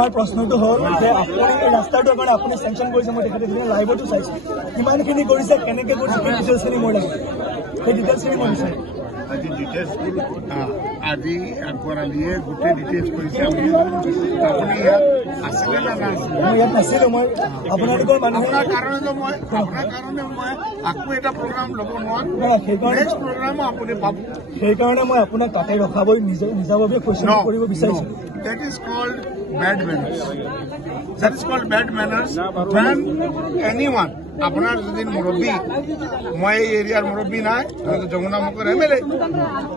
আমাৰ প্ৰশ্নটো হ'ল যে আপোনাৰ এই ৰাস্তাটোৰ কাৰণে আপুনি চেংচন কৰিছে, মই তেখেতে লাইভতো চাইছোঁ, কিমানখিনি কৰিছে, কেনেকৈ কৰিছে, সেই ডিটেইলছখিনি মোৰ লাগিব, সেই ডিটেইলছখিনি মই বিচাৰিম। আজি ডিটেইলছবোৰ আজি আগবঢ়ালিয়ে গোটেই ডিটেইলছ কৰিছে। আপুনি ইয়াত আছিলে না নাছিলে? মই ইয়াত নাছিলোঁ। মই আপোনালোকৰ মানুহ আপোনাৰ কাৰণে মই আকৌ এটা প্ৰগ্ৰাম ল'ব নোৱাৰোঁ। নেক্সট প্ৰগ্ৰামো আপুনি পাব। সেইকাৰণে মই আপোনাক তাতে ৰখাবই নিজাভাৱে কুৱেশ্যন কৰিব বিচাৰিছোঁ। That is called bad manners. That is called bad manners when anyone, আপোনাৰ যদি মুৰব্বী, মই এই এৰিয়াৰ মুৰব্বী নাই, যমুনা মুখৰ MLA,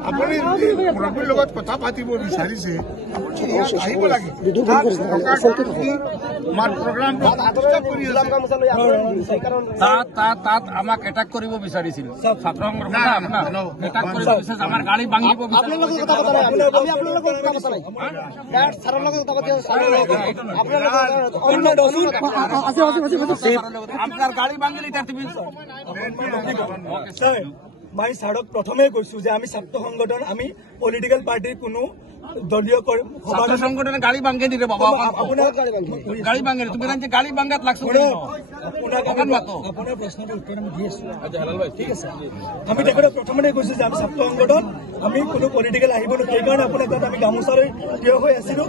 আপুনি যদি মুৰব্বীৰ লগত কথা পাতিব বিচাৰিছে আহিব লাগে। তাত আমাক এটাক কৰিব বিচাৰিছিল, আমাৰ গাড়ী ভাঙিব আপনাৰ গাড়ী ভাঙিলি মই ছাৰক প্ৰথমে কৈছো যে আমি ছাত্ৰ সংগঠন, আমি পলিটিকেল পাৰ্টিৰ কোনো দলীয় সংগঠনে গাড়ী ভাঙে দিলে বাবা, আপোনাৰ গাড়ী ভাঙে তুমি গাড়ী ভাঙাত লাগছো। আপোনাৰ প্ৰশ্নটোৰ উত্তৰ আমি দি আছো, ঠিক আছে। আমি তেখেতক প্ৰথমতে কৈছো যে আমি ছাত্ৰ সংগঠন, আমি কোনো পলিটিকেল আহিব নোৱাৰো, সেইকাৰণে আপোনাৰ তাত আমি গামোচাৰে থিয় হৈ আছিলো।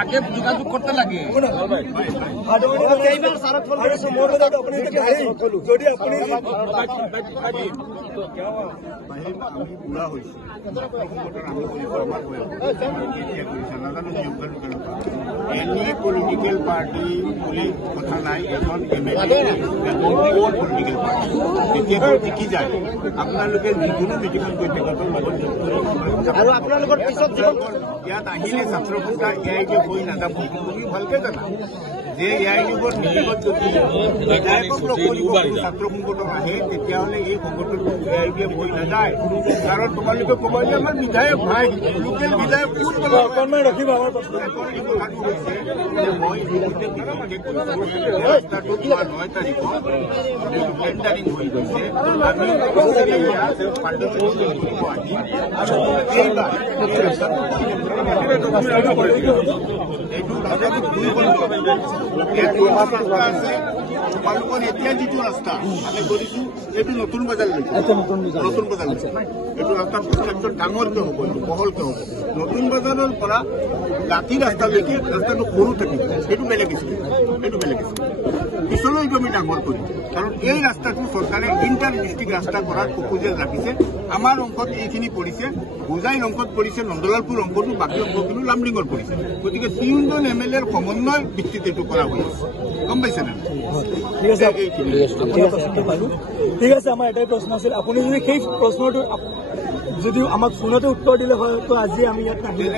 আগে যোগাযোগ কৰতে লাগে যদি আপুনি এনি পলিটিকেল পাৰ্টি বুলি কথা নাই, এখন MLA পলিটিকেল পাৰ্টি কেতিয়াবা টিকি যায়। আপোনালোকে যিকোনো মিটিঙত গৈ তেখেতৰ লগত আৰু আপোনালোকৰ পিছত ইয়াত আহিলে ছাত্ৰ সন্থা এয়াইকে হৈ নাযাব। তুমি ভালকে জানা যে এয়াইযুগৰ মিটিঙত যদি বিধায়কক লগ কৰিব ছাত্ৰ সংগঠন আহে, তেতিয়াহ'লে এই সংগঠনটো এয়াইকে হৈ নাযায়। কাৰণ তোমালোকে ক'ব যে আমাৰ বিধায়ক ভাই, লোকেল বিধায়ক অকণমান ৰাখিব। আমাৰ কথাটো হৈছে যে মই যিমতে ৰাস্তাটো 9 তাৰিখত টেণ্ডাৰিং হৈ গৈছে, আমি তোমালোকৰ এতিয়া যিটো ৰাস্তা আমি কৰিছো, এইটো নতুন বজাৰ লৈছে, নতুন বজাৰ লৈছে। এইটো ৰাস্তাৰ কনষ্ট্ৰাকচন ডাঙৰকে হ'ব, বহলকে হ'ব। নতুন বজাৰৰ পৰা গাঁঠি ৰাস্তালৈকে ৰাস্তাটো সৰু থাকিব, সেইটো বেলেগ স্কিম, সেইটো বেলেগ স্কিম। পিছলৈকে আমি ডাঙৰ কৰিম, কাৰণ এই ৰাস্তাটো চৰকাৰে ইণ্টাৰ ডিষ্ট্ৰিক্ট ৰাস্তা কৰাৰ প্ৰপ'জেল ৰাখিছে। আমাৰ অংশত এইখিনি পৰিছে, হোজাইৰ অংশত পৰিছে, নন্দলালপুৰ অংশটো, বাকী অংশখিনি লামডিঙত পৰিছে। গতিকে 3জন MLAৰ সমন্বয়ৰ ভিত্তিত এইটো কৰা হৈছে, গম পাইছে নে? ঠিক আছে, ঠিক আছে। আমাৰ এটাই প্ৰশ্ন আছিল, আপুনি যদি সেই প্ৰশ্নটো যদি আমাক ফোনতে উত্তৰ দিলে হয়, তো আজি আমি ইয়াত নাহিলে।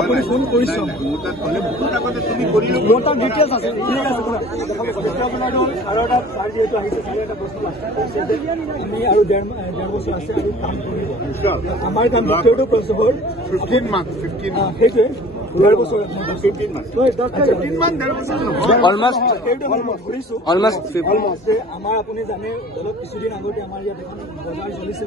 আপুনি ফোন কৰিছো, মোৰ তাত ডিটেইলছ আছে। ঠিক আছে, আপোনাৰ আৰু এটা ছাৰ যিহেতু আহিছে, ছাৰে এটা প্ৰশ্ন আমি আৰু ডেৰ বছৰ আছে আৰু কাম কৰিব। আমাৰ কাম দ্বিতীয়টো প্ৰশ্ন হ'ল 15 months, সেইটোৱে 15 বছৰ আমাৰ আপুনি জানে, অলপ কিছুদিন আগতে আমাৰ ইয়াত এখন বজাৰ চলিছে,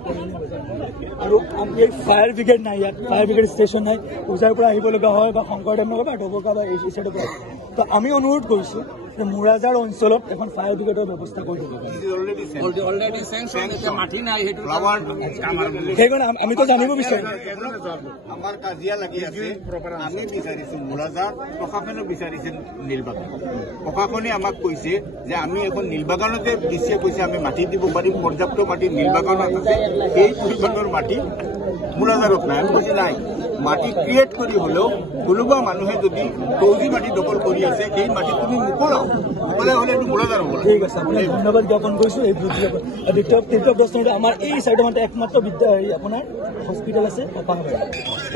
আৰু এই ফায়াৰ ব্ৰিগেড নাই, ইয়াত ফায়াৰ ব্ৰিগেড ষ্টেচন নাই। পূজাৰ পৰা আহিব লগা হয় বা শংকৰদেৱ নগৰ বা ঢবকা বা এই চাইডৰ পৰা। তো আমি অনুৰোধ কৰিছোঁ যে মুৰাজাৰ অঞ্চলত এখন ফায়াৰ ব্ৰিগেডৰ ব্যৱস্থা কৰি দিব। সেইকাৰণে আমিতো জানিব বিচাৰিম। আমাৰ কাজিয়া লাগি আছে, আমি বিচাৰিছো মুৰাজাৰ, প্ৰশাসনে বিচাৰিছে নীলবাগান। প্ৰশাসনে আমাক কৈছে যে আমি এখন নীলবাগানতে ডিচিয়ে কৈছে আমি মাটি দিব পাৰিম, পৰ্যাপ্ত মাটি নীলবাগানত আছে, এই পৰিমাণৰ মাটি মুৰাজাৰত নাই। আমি কৈছে নাই, মাটি ক্ৰিয়েট কৰি হ'লেও কোনোবা মানুহে যদি ফৌজি মাটি দখল কৰি আছে, সেই মাটি তুমি মোকলাও, মোকলাই হ'লে এইটো মুৰাজাৰ হ'ব। ঠিক আছে, আপোনাক ধন্যবাদ জ্ঞাপন কৰিছোঁ। এই তৃতীয় প্ৰশ্নটো, আমাৰ এই চাইডৰ মানে একমাত্ৰ আপোনাৰ হস্পিটেল আছে অপাহবাৰী,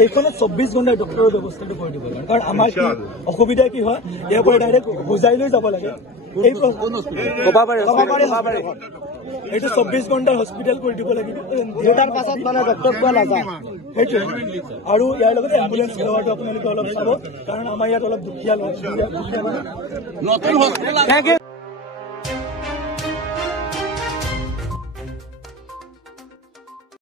এইখনত 24 ঘণ্টাৰ ডক্টৰৰ ব্যৱস্থাটো কৰি দিব লাগে। কাৰণ আমাৰ কি অসুবিধা কি হয়, ইয়াৰ পৰা ডাইৰেক্ট হোজাইলৈ যাব লাগে। এইটো 24 ঘণ্টাৰ হস্পিটেল কৰি দিব লাগিব, তাৰ পাছত মানে ডক্টৰ পোৱা নাযায়। সেইটোৱে, আৰু ইয়াৰ লগতে এম্বুলেন্স সেৱাটো আপোনালোকে অলপ চাব, কাৰণ আমাৰ ইয়াত অলপ দুখীয়া